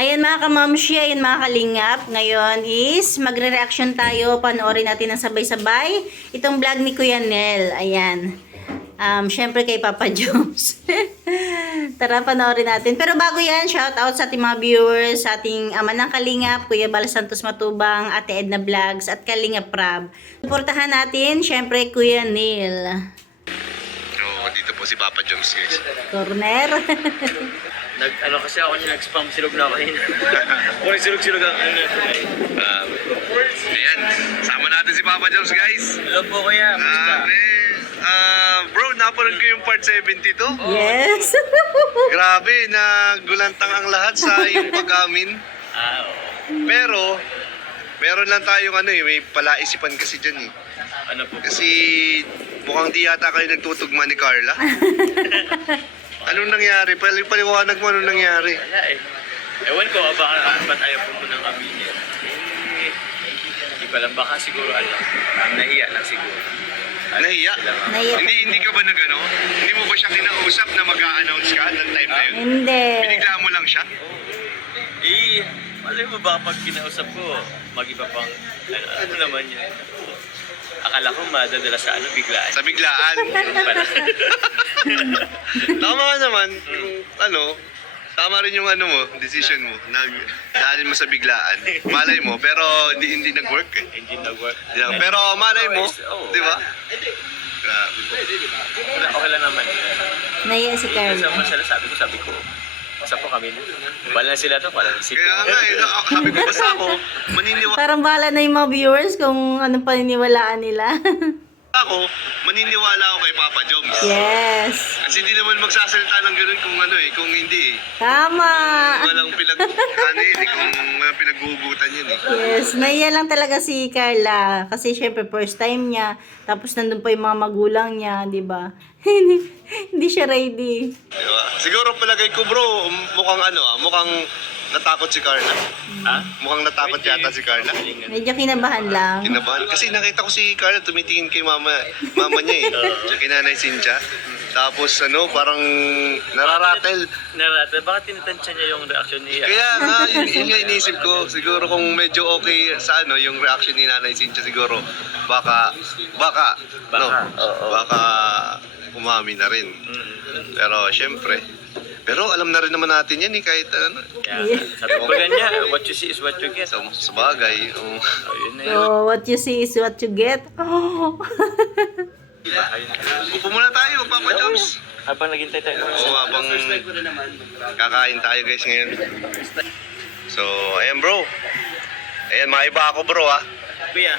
Ayan mga kamamshi, ayan mga kalingap. Ngayon is magre-reaction tayo. Panoorin natin ng sabay-sabay itong vlog ni Kuya Nel. Ayan. Syempre kay Papa Jones. Tara, panoorin natin. Pero bago yan, shout out sa ating mga viewers, sa ating ama ng kalingap, Kuya Bal Santos Matubang, Ate Edna Vlogs, at Kalingap Prab. Suportahan natin, syempre Kuya Nel. Dito po si Papa Jones, guys. Corner. Kasi ako nag-spam silog na ako kanina. Kung silog-silog ang Ayan, sama natin si Papa Jones, guys. Hello po kuya, basta. Bro, napanood ko yung part 72. Yes. Grabe, nagulantang ang lahat sa iyong pag-amin. Oo. Pero, meron lang tayong may palaisipan kasi dyan eh. Ano po? Kasi mukhang di yata kayo nagtutugma ni Carla. Anong nangyari? Paliwanag mo anong nangyari. Wala eh. Ewan ko, ba't ayaw po mo ng aminin? Hindi ko alam, baka siguro nahiya lang siguro. Nahiya? Nahiya. Hindi ka ba nagano? Hindi mo ba siya kinausap na mag-a-announce ka that time na yun? Hindi. Binigla mo lang siya? Malay mo ba kapag kinausap ko, mag-iba pang, ano naman yun? Akala ko madadala sa biglaan. Sa biglaan. Pala. Tama ka naman. Tama rin yung decision mo. Dahil mo sa biglaan. Malay mo, pero hindi nag-work eh. Hindi nag-work. Pero malay mo, Oo. di ba? Grabe. Okay lang naman. Nahiya si Carla. Sabi ko, basta po kami. Bala na sila to, bala na sila. Kaya nga sabi ko basta ako, Parang bahala na yung mga viewers kung anong paniniwalaan nila. maniniwala ako kay Papa Jones. Yes. Kasi hindi naman magsasalita ng ganun kung hindi eh. Tama. Walang kung walang pinaghugutan yun eh. Yes. Nahiya lang talaga si Carla. Kasi syempre first time niya. Tapos nandun pa yung mga magulang niya, di ba? Hindi siya ready. Diba? Siguro palagay ko bro, mukhang natakot si Carla. Ha? Mukhang natakot yata si Carla. Medyo kinabahan lang. Kinabahan. Kasi nakita ko si Carla tumitingin kay mama niya eh. Kay Nanay Cynthia. Tapos parang nararatel. Bakit tinatansya niya yung reaction niya? Kaya nga, yun nga iniisip ko. Siguro kung medyo okay sa yung reaction ni Nanay Cynthia siguro. Baka umami na rin. Pero syempre. Pero alam na rin naman natin yan kahit Sabi ko ganyan, what you see is what you get. sa bagay. Ayun na yun. So, what you see is what you get. Oh. Upo muna tayo, Papa Jones. Habang naghintay tayo. Oo, habang kakain tayo guys ngayon. So, ayan bro. Ayan, maiba ako bro Kuya,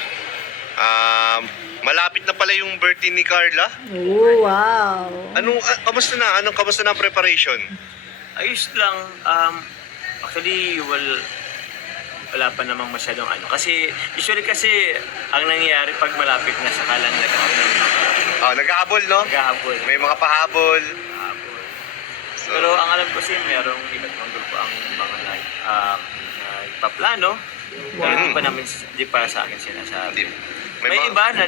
malapit na pala yung birthday ni Carla. Oh, wow. Kamusta na? Kamusta na ang preparation? ayos lang. Actually, wala pa namang masyadong Kasi, usually ang nangyayari pag malapit na sa kalang Naghahabol, no? naghahabol. May mga pahabol. So, Pero ang alam ko merong iba't ibang grupo ang mga nagpaplano. Pero di pa sa akin sinasabi. May iba na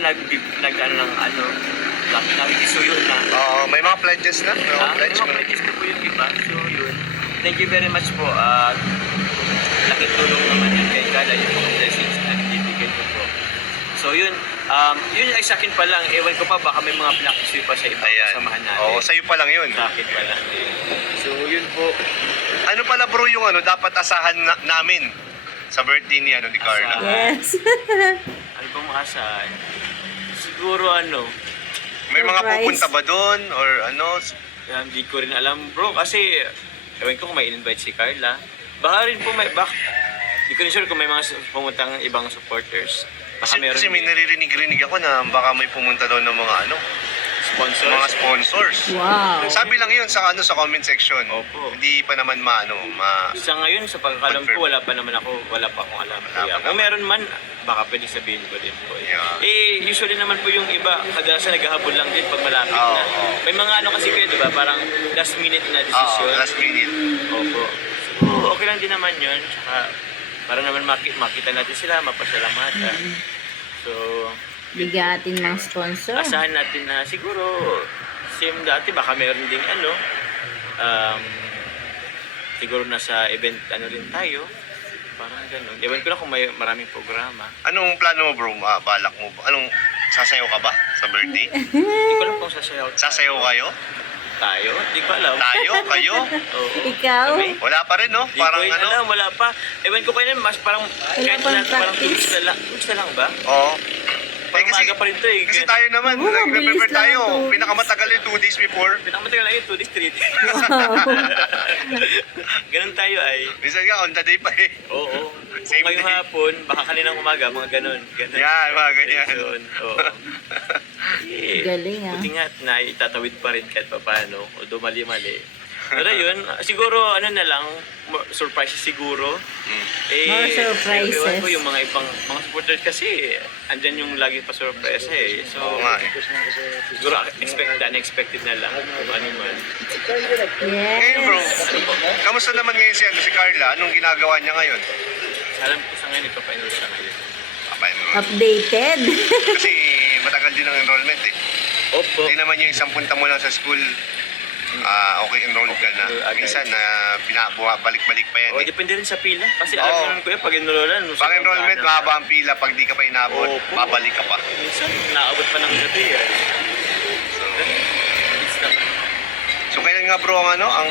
nakikisuyo na. May mga pledges na? May mga May mga pledges na po yung iba. So yun. Thank you very much po. Laking tulong naman yun kay Carla yung mga blessings na binibigay ko po. So yun. Yun ay sa akin pa lang. Ewan ko pa baka may mga pinakisuyo pa sa iba. Samahan natin. Oo, sa'yo pa lang yun. Sa akin pa lang. So yun po. Ano pala bro yung dapat asahan namin sa birthday ni Carla? Yes. Ano bang maasahan? Siguro May mga Surprise. pupunta ba doon? Or Hindi ko rin alam bro kasi ewan ko kung may invite si Carla. Baka rin po hindi ko rin sure kung may mga pumuntang ibang supporters. Baka meron Kasi may naririnig ako na baka may pumunta doon ng mga sponsors. mga sponsors. Wow. Sabi lang yun sa comment section. Opo. Hindi pa naman Sa ngayon, sa pagkakalam ko, wala pa akong alam. Kaya, kung meron man, baka pwede sabihin ko din po. Yeah. Usually naman po yung iba, kadalasan naghahabol lang din pag malapit na. May mga kasi kayo, di ba? Parang last minute na decision. last minute. Opo. So, okay lang din naman yun. Tsaka, para naman makita natin sila, mapasalamatan. So, Bigatin ng sponsor. asahan natin na siguro, same dati, baka meron ding siguro nasa event ano rin tayo. Parang ganun. Ewan ko lang kung may maraming programa. Anong plano mo bro? Balak mo ba? Anong sasayaw ka ba sa birthday? Hindi ko alam kung sasayaw Sasayaw kayo? tayo. Hindi ko alam. Tayo? Kayo? Oo. Ikaw? Kami? Wala pa rin, no? Hindi Parang ko yun ano? alam, wala pa. Ewan ko kayo mas parang kahit pang na parang 2 practice. weeks na lang. 2 weeks na lang ba? Oo. Parang maaga pa rin to eh. Kasi tayo naman, Oo, nag-prepare mabilis lang tayo. to. Pinakamatagal yung 2 days before. Pinakamatagal lang yun, 2 days, 3 days. Wow. Ganun tayo ay. Minsan nga, on the day pa eh. Oo. Same Kung ngayong day. hapon, baka kaninang umaga, mga ganun. Ganun. Yan, mga ganyan. Ganun. Oo. Yeah. Galing, ah. Buti nga na itatawid pa rin kahit paano. Although mali-mali. Pero yun, siguro ano na lang, surprises siguro. Eh, More surprises. Ewan ko yung mga ibang mga supporters kasi andyan yung lagi pa surprise eh. So, Oo nga eh. siguro unexpected na lang kung ano man. Ngayon bro, Yes. kamusta naman ngayon si Carla? Anong ginagawa niya ngayon? Alam ko sa ngayon, ipapainol siya ngayon. Papa-enroll. Updated. Kasi matagal din ang enrollment eh. Opo. Hindi naman yung isang punta mo lang sa school, okay, enrolled ka na. Minsan na balik-balik pa yan O, eh. depende rin sa pila. Kasi alam Oo. mo naman kuya, pag enrollan, Pag enrollment, mahaba ang pila. Pag di ka pa inabot, Opo. babalik ka pa. Minsan, naabot pa ng gabi eh. So, It's naman. so kailan nga bro ang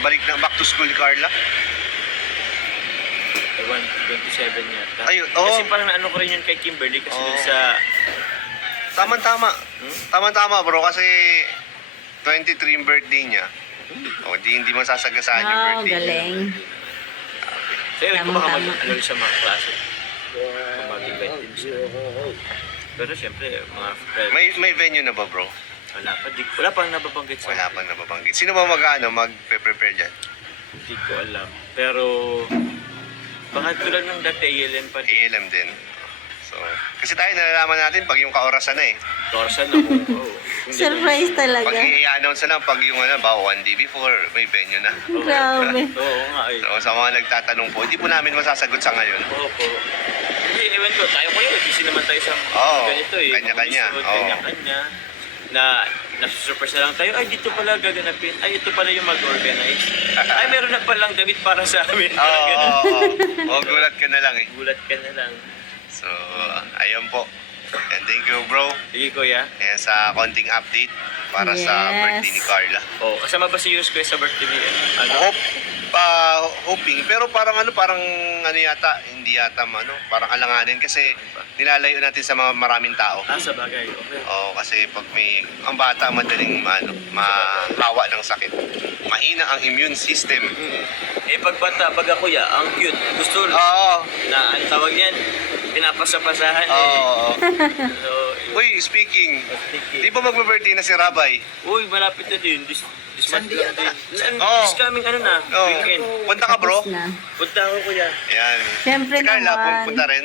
balik na back to school ni Carla? Ewan, 27 yata. Ayun, oo. Kasi parang naano ko rin yun kay Kimberly kasi Oo. dun sa... Tama-tama. Hmm? Tama-tama bro kasi 23 yung birthday niya. O, hindi masasagasaan yung Wow, birthday niya. galing. So, ewan ko baka Tama-tama. ano rin sa mga klase. Kung mag-event din siya. Pero syempre, mga friends, May venue na ba bro? wala pang nababanggit sa Wala pa nababanggit. Sino ba magpe-prepare dyan? Hindi ko alam. Pero, baka tulad ng dati, ALM pa rin. ALM din. So, kasi tayo nalalaman natin pag yung kaorasan na eh. Torsan ako. Oo. Kung di Surprise Pag talaga. i-announce na lang, pag yung bawa 1 day before, may venue na. naman- Oo. Grabe. Oo nga eh. So, sa mga nagtatanong po, hindi po namin masasagot sa ngayon. Opo. Hindi, ewan ko, tayo ko yun. Busy naman tayo sa Oo, ganito eh. kanya-kanya. Mga Oo. Kanya-kanya. Na nasusurprise na lang tayo. Ay, dito pala gaganapin. Ay, ito pala yung mag-organize. Ay, meron na palang damit para sa amin. Oo, Parang ganun. oo, oo. Gulat ka na lang eh. Gulat ka na lang. So, ayun po. And thank you bro. Sige, kuya. Kaya sa konting update para sa Yes. birthday ni Carla. Oh, kasama ba si Yus kuya sa birthday niya? Ano? Hoping, pero parang yata, hindi yata parang alanganin kasi nilalayo natin sa mga maraming tao. Ah, sa bagay. Okay. Oo, kasi pag ang bata madaling mahawa ng sakit. Mahina ang immune system. Eh, pag bata, pag ako ya, ang cute. Gusto Oo. na, ano tawag yan? Pinapasapasahan eh. Oo. So, Uy, speaking, di ba mag-birthday na si Rabay? uy, malapit na din. This month lang din. Oo. This coming ano na, Oo. weekend. Punta ka bro? Tapos na. Punta ako kuya. Yan. Siyempre Si Carla, naman. punta rin?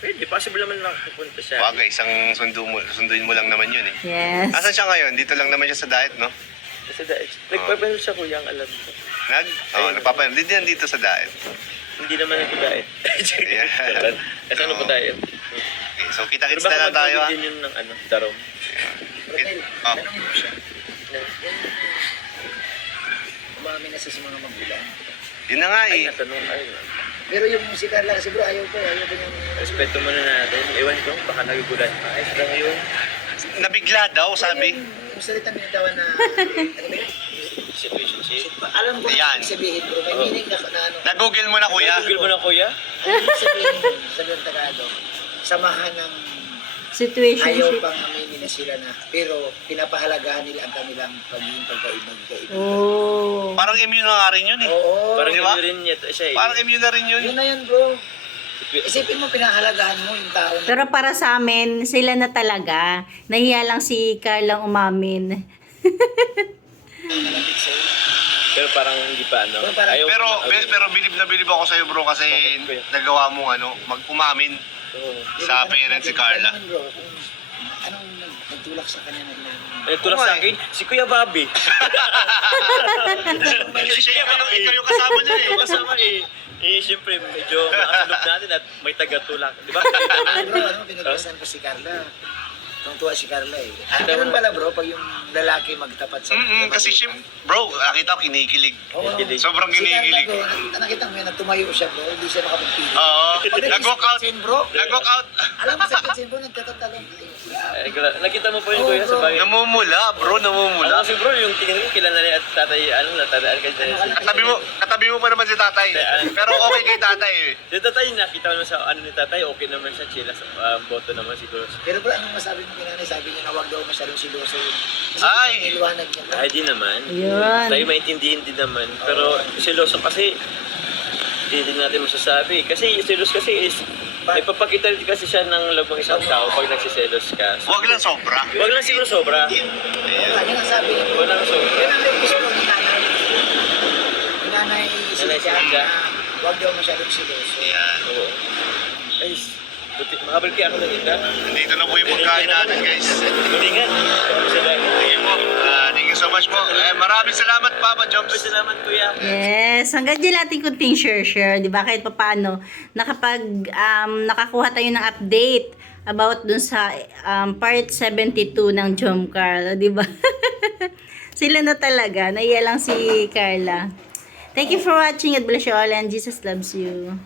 Pwede, possible naman lang pupunta siya. Bagay, isang sunduin mo lang naman yun eh. Yes. Asan siya ngayon? Dito lang naman siya sa diet, no? Kasi nagpapanol siya kuya, ang alam ko. Nagpapayan. Hindi yan dito sa diet. Hindi naman nagpa-diet. Yeah. Kasi ano Oo. pa diet? Okay, so kita-kits Pero na baka lang tayo, ha? din yun ng ano, darom. Oh. Umami na siya sa mga magulang. Yun na nga Ay, eh. natanong, ay. Pero yung si Carla kasi bro, ayaw ko niyang... Respeto muna natin. Ewan ko, baka nagugulat. Ay, lang yun. Nabigla daw, sabi. Yung salita binitawan na... ano ba yun? Situationship. Alam ko Yan. ang sabihin bro, may meaning na ano. Nag-google mo na, kuya. Google mo na kuya? Ang ibig sabihin nun, sabi ng Tagalog, samahan ng Situation. ayaw pang aminin na sila na, pero pinapahalagahan nila ang kanilang pagiging pagkaibang. Oh. Parang immune na nga rin yun eh. Oo, Parang Di ba? yun rin siya eh. Parang immune na rin yun. yun na yun bro. Isipin mo, pinahalagahan mo yung tao na Pero para sa amin, sila na talaga. Nahiya lang si Carlang umamin. malapit sa'yo. Pero parang hindi pa ano. Pero parang- Ayaw Pero bilib na bilib ako sa'yo bro kasi Bakit, kuya? nagawa mo mag-umamin Oo. sa parents si Carla. Ano bro, kung anong nagtulak sa kanya na ilan? Ay, tulad Oo sa nga akin, si Kuya Bobby. Ikaw yung kasama niya eh. Yung kasama eh. Eh, siyempre, medyo makasunod natin at may tagatulak. Di ba? Bro, ano, pinagpasan ko si Carla. Tuwa si Carla eh. Ganun pala bro, pag yung lalaki magtapat sa... Kasi bro, nakita ko kinikilig. Oo. Sobrang kinikilig. Si Carla bro, nakita mo yun, tumayo siya bro, hindi siya makapagpili. Oo. Pag Nag-walk out. nag-kitchen bro, Nag-walk out. alam mo sa kitchen bro, nagkatatalong. Nakita mo po yun kuya sa bagay. Namumula, bro, namumula. Ano si bro, yung tingin ko kilala na at tatay, natadaan ka dyan. Katabi mo pa naman si tatay. Pero okay kay tatay eh. Si tatay, nakita mo sa ano ni tatay, okay naman siya, chila sa boto naman siguro. Pero bro, anong masabi mo kinanay? Sabi niya na huwag daw masyadong siloso yun. Kasi Ay! iliwanag niya bro. Ay, di naman. Yun. Tayo maintindihin din naman. Pero siloso kasi, hindi din natin masasabi. Kasi silos kasi is, ipapakita rin kasi siya ng love ng isang tao pag nagsiselos ka. Huwag lang sobra. Huwag lang siguro sobra. Wala, yun ang sabi niya. Huwag lang sobra. Yun ang gusto ko ni nanay. Ni nanay Silvia na huwag daw masyadong siloso. Yan. Oo. Ay, mahabal kaya ako ng ita. Dito na po yung pagkain natin, guys. Malingan. Thank you po. Thank you so much po. Maraming salamat, Papa Jobs. Salamat kuya. Yes, hanggang dyan natin kunting share, di ba? Kahit papaano, nakakuha tayo ng update about dun sa part 72 ng Jom Carl, di ba? Sila na talaga, naiya lang si Carla. Thank you for watching. God bless you all and Jesus loves you.